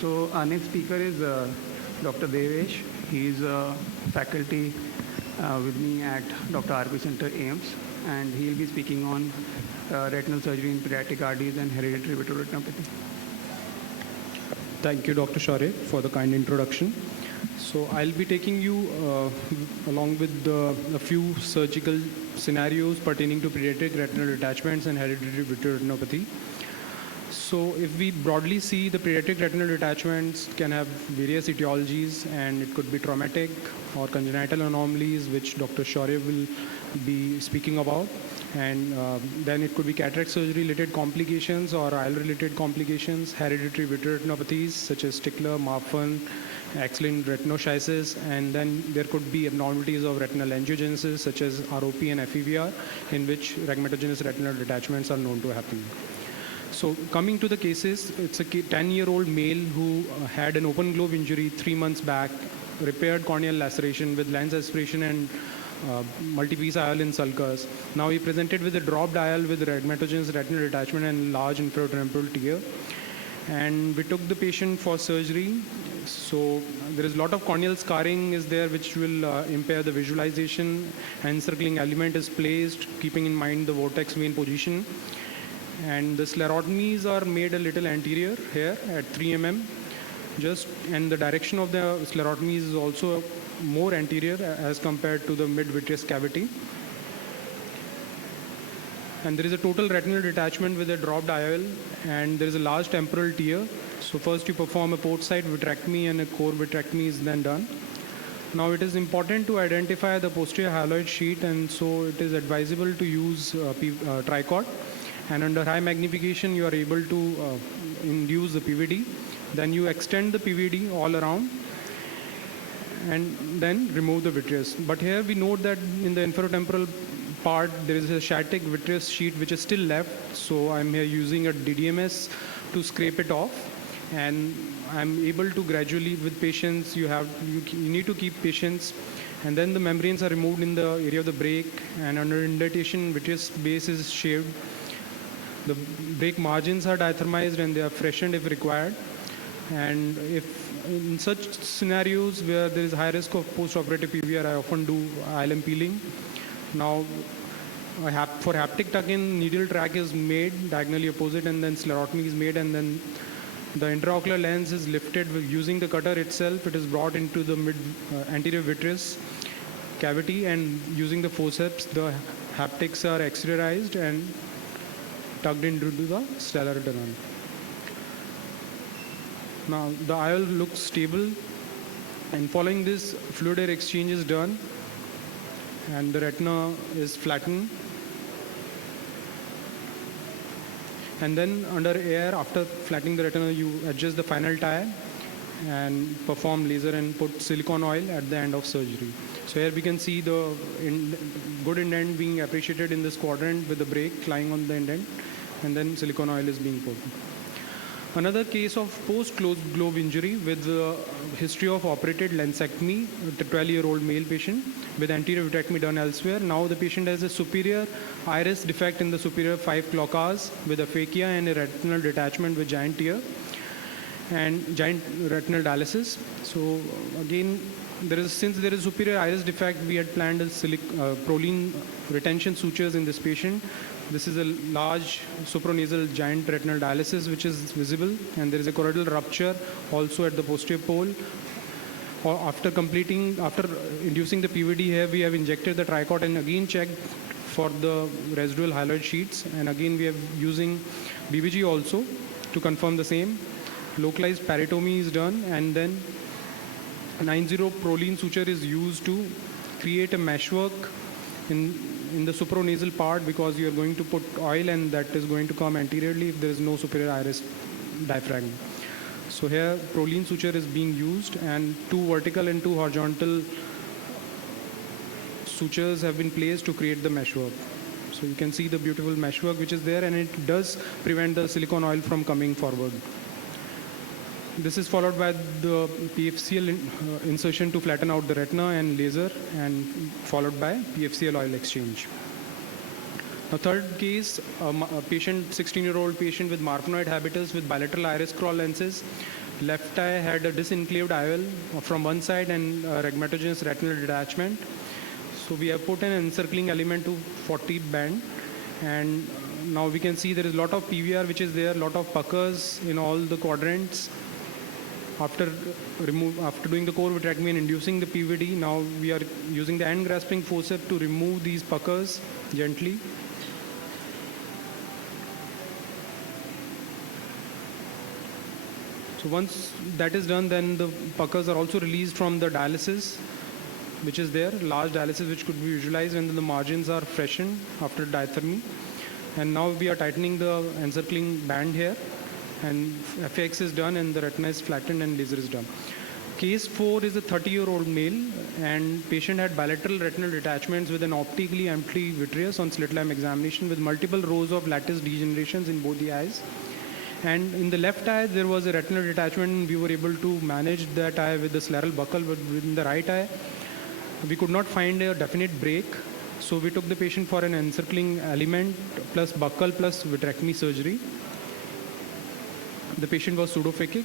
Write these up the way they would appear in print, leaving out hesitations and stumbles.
So our next speaker is Dr. Devesh. He is a faculty with me at Dr. RP Center AIMS, and he will be speaking on retinal surgery in pediatric RDs and hereditary vitreoretinopathy. Thank you, Dr. Shaurya, for the kind introduction. So I'll be taking you along with a few surgical scenarios pertaining to pediatric retinal detachments and hereditary vitreoretinopathy. So if we broadly see, the pediatric retinal detachments can have various etiologies, and it could be traumatic or congenital anomalies, which Dr. Shaurya will be speaking about. And then it could be cataract surgery related complications or IL related complications, hereditary vitreoretinopathies such as Stickler, Marfan, X-linked retinoschisis, and then there could be abnormalities of retinal angiogenesis such as ROP and FEVR, in which rhegmatogenous retinal detachments are known to happen. So coming to the cases, it's a 10-year-old male who had an open globe injury 3 months back, repaired corneal laceration with lens aspiration and multi-piece IOL in sulcus. Now he presented with a dropped IOL with rhegmatogenous retinal detachment and large inferotemporal tear. And we took the patient for surgery. So there is a lot of corneal scarring is there, which will impair the visualization. Encircling element is placed, keeping in mind the vortex vein position. And the sclerotomies are made a little anterior here at 3 mm. And the direction of the sclerotomies is also more anterior as compared to the mid-vitreous cavity. And there is a total retinal detachment with a dropped IOL, and there is a large temporal tear. So first you perform a port-side vitrectomy, and a core vitrectomy is then done. Now it is important to identify the posterior hyaloid sheet, and so it is advisable to use tricot. And under high magnification, you are able to induce the PVD. Then you extend the PVD all around and then remove the vitreous. But here we note that in the inferotemporal part, there is a static vitreous sheet which is still left. So I'm here using a DDMS to scrape it off. And I'm able to gradually, with patients, you need to keep patience. And then the membranes are removed in the area of the break, and under indentation, vitreous base is shaved. The break margins are diathermized and they are freshened if required. And if in such scenarios where there is high risk of post-operative PVR, I often do ILM peeling. Now, for haptic tuck-in, needle track is made diagonally opposite, and then sclerotomy is made, and then the intraocular lens is lifted using the cutter itself. It is brought into the anterior vitreous cavity, and using the forceps, the haptics are exteriorized and tucked into the stellar retinal. Now the IOL looks stable, and following this, fluid air exchange is done, and the retina is flattened. And then under air, after flattening the retina, you adjust the final tire and perform laser and put silicone oil at the end of surgery. So here we can see the good indent being appreciated in this quadrant with the break lying on the indent, and then silicone oil is being put. Another case of post-closed globe injury with a history of operated lensectomy, a 12-year-old male patient with anterior vitrectomy done elsewhere. Now the patient has a superior iris defect in the superior 5 cloacas with aphakia and a retinal detachment with giant tear and giant retinal dialysis. So again, since there is superior iris defect, we had planned a proline retention sutures in this patient. This is a large supranasal giant retinal dialysis which is visible, and there is a choroidal rupture also at the posterior pole. After inducing the PVD here, we have injected the tricot and again checked for the residual hyaloid sheets, and again we are using BBG also to confirm the same. Localized paritomy is done, and then 90 proline suture is used to create a meshwork in the supranasal part, because you are going to put oil and that is going to come anteriorly if there is no superior iris diaphragm. So here proline suture is being used, and 2 vertical and 2 horizontal sutures have been placed to create the meshwork. So you can see the beautiful meshwork which is there, and it does prevent the silicone oil from coming forward. This is followed by the PFCL insertion to flatten out the retina and laser, and followed by PFCL oil exchange. The third case, a patient, 16-year-old patient with Marfanoid habitus with bilateral iris crawl lenses Left eye had a disenclaved IOL from one side and rhegmatogenous retinal detachment. So we have put an encircling element to 40 band, and now we can see there is a lot of PVR which is there, a lot of puckers in all the quadrants. After doing the core vitrectomy and inducing the PVD, now we are using the end grasping forceps to remove these puckers gently. So once that is done, then the puckers are also released from the dialysis, which is there, large dialysis which could be visualized, and then the margins are freshened after diathermy. And now we are tightening the encircling band here, and FX is done, and the retina is flattened, and laser is done. Case 4 is a 30-year-old male, and patient had bilateral retinal detachments with an optically empty vitreous on slit lamp examination with multiple rows of lattice degenerations in both the eyes. And in the left eye, there was a retinal detachment. We were able to manage that eye with the scleral buckle, but within the right eye, we could not find a definite break. So we took the patient for an encircling element plus buckle plus vitrectomy surgery. The patient was pseudophakic.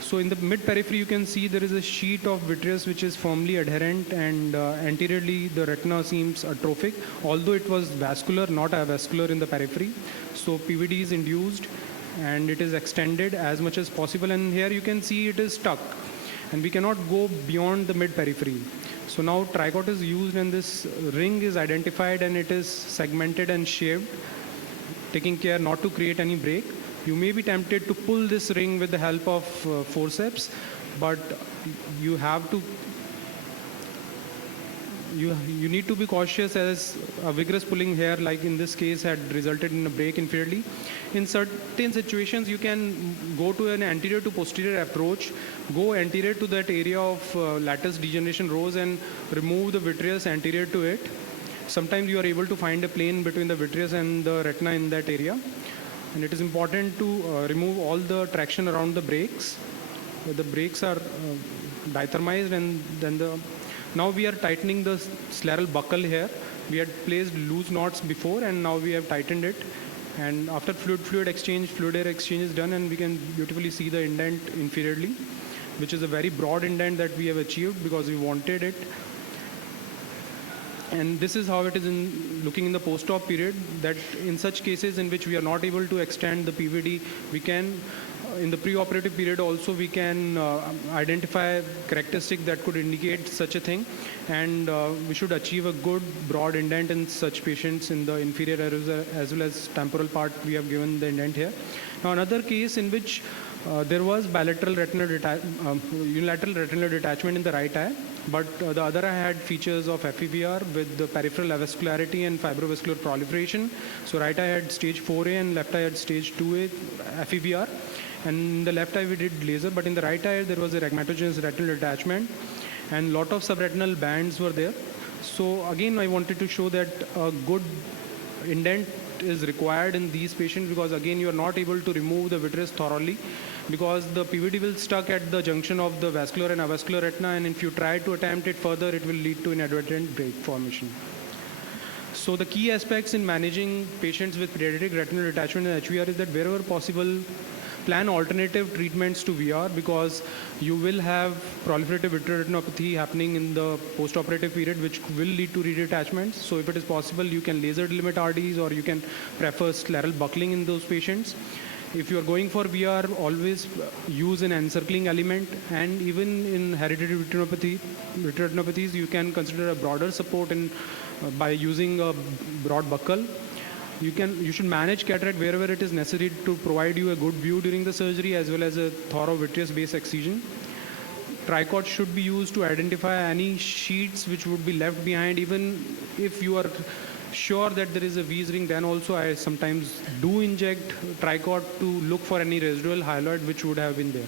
So in the mid-periphery, you can see there is a sheet of vitreous which is firmly adherent, and anteriorly the retina seems atrophic, although it was vascular, not avascular in the periphery. So PVD is induced and it is extended as much as possible, and here you can see it is stuck and we cannot go beyond the mid-periphery. So now tricot is used, and this ring is identified and it is segmented and shaped, taking care not to create any break. You may be tempted to pull this ring with the help of forceps, but you have to you need to be cautious, as a vigorous pulling here, like in this case, had resulted in a break inferiorly. In certain situations, you can go to an anterior to posterior approach, go anterior to that area of lattice degeneration rows and remove the vitreous anterior to it. Sometimes you are able to find a plane between the vitreous and the retina in that area. And it is important to remove all the traction around the brakes. The brakes are dithermized, and then now we are tightening the scleral buckle here. We had placed loose knots before, and now we have tightened it. And after fluid air exchange is done, and we can beautifully see the indent inferiorly, which is a very broad indent that we have achieved because we wanted it. And this is how it is looking in the post-op period, that in such cases in which we are not able to extend the PVD, we can, in the pre-operative period also, we can identify characteristic that could indicate such a thing. And we should achieve a good broad indent in such patients in the inferior areas as well as temporal part. We have given the indent here. Now another case in which there was bilateral unilateral retinal detachment in the right eye, but the other eye had features of FEVR with the peripheral avascularity and fibrovascular proliferation. So right eye had stage 4A and left eye had stage 2A FEVR. And in the left eye we did laser, but in the right eye there was a rhegmatogenous retinal detachment and lot of subretinal bands were there. So again, I wanted to show that a good indent is required in these patients, because again you are not able to remove the vitreous thoroughly, because the PVD will stuck at the junction of the vascular and avascular retina, and if you try to attempt it further, it will lead to inadvertent break formation. So the key aspects in managing patients with pediatric retinal detachment in HVR is that wherever possible, plan alternative treatments to VR, because you will have proliferative vitreoretinopathy happening in the post-operative period, which will lead to redetachments. So if it is possible, you can laser delimit RDs, or you can prefer scleral buckling in those patients. If you are going for VR, always use an encircling element, and even in hereditary vitreoretinopathies, you can consider a broader support by using a broad buckle. You should manage cataract wherever it is necessary to provide you a good view during the surgery, as well as a thorough vitreous-based excision. Tricot should be used to identify any sheets which would be left behind. Even if you are sure that there is a V's ring, then also I sometimes do inject tricot to look for any residual hyaloid which would have been there.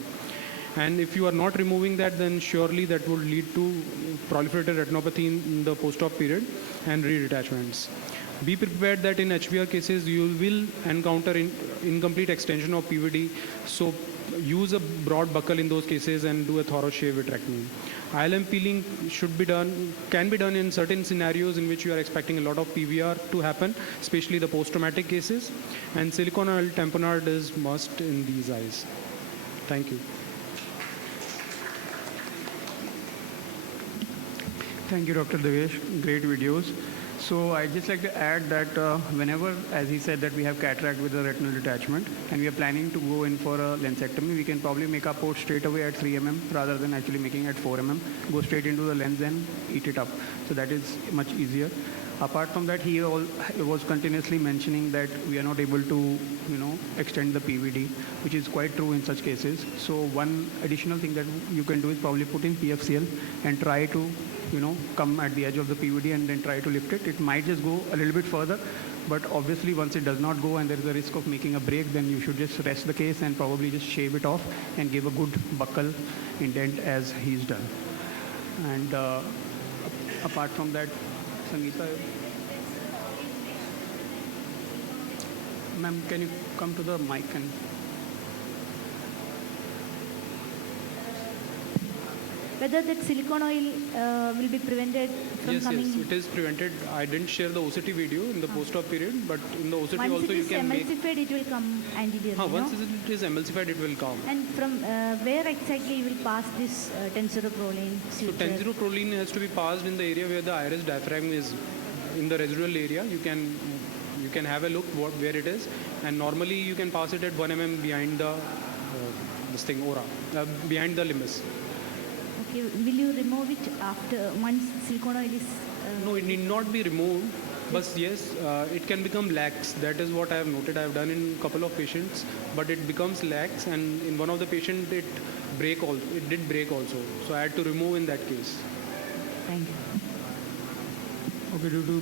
And if you are not removing that, then surely that would lead to proliferative retinopathy in the post-op period and redetachments. Be prepared that in HVR cases you will encounter incomplete extension of PVD, so use a broad buckle in those cases and do a thorough shave vitrectomy. ILM peeling can be done in certain scenarios in which you are expecting a lot of PVR to happen, especially the post-traumatic cases, and silicone oil tamponade is must in these eyes. Thank you. Thank you, Dr. Devesh. Great videos. So I'd just like to add that whenever, as he said, that we have cataract with a retinal detachment and we are planning to go in for a lensectomy, we can probably make our port straight away at 3 mm rather than actually making at 4 mm. Go straight into the lens and eat it up. So that is much easier. Apart from that, he was continuously mentioning that we are not able to, extend the PVD, which is quite true in such cases. So one additional thing that you can do is probably put in PFCL and try to, come at the edge of the PVD and then try to lift it. It might just go a little bit further, but obviously once it does not go and there is a risk of making a break, then you should just rest the case and probably just shave it off and give a good buccal indent as he's done. And apart from that, Sangeeta, ma'am, can you come to the mic and... Whether that silicone oil will be prevented from coming? Yes, it is prevented. I didn't share the OCT video in the post-op period, but in the OCT once also you can make... Once it is emulsified, it will come anteriorly, Once it is emulsified, it will come. And from where exactly you will pass this tenseroproline So suture? tenseroproline has to be passed in the area where the iris diaphragm is, in the residual area. You can have a look where it is, and normally you can pass it at 1 mm behind the behind the limbus. Okay, will you remove it after once silicone oil is? No, it need not be removed, but yes, it can become lax. That is what I have noted. I have done in a couple of patients, but it becomes lax, and in one of the patients it did break also. So I had to remove in that case. Thank you. Okay, due to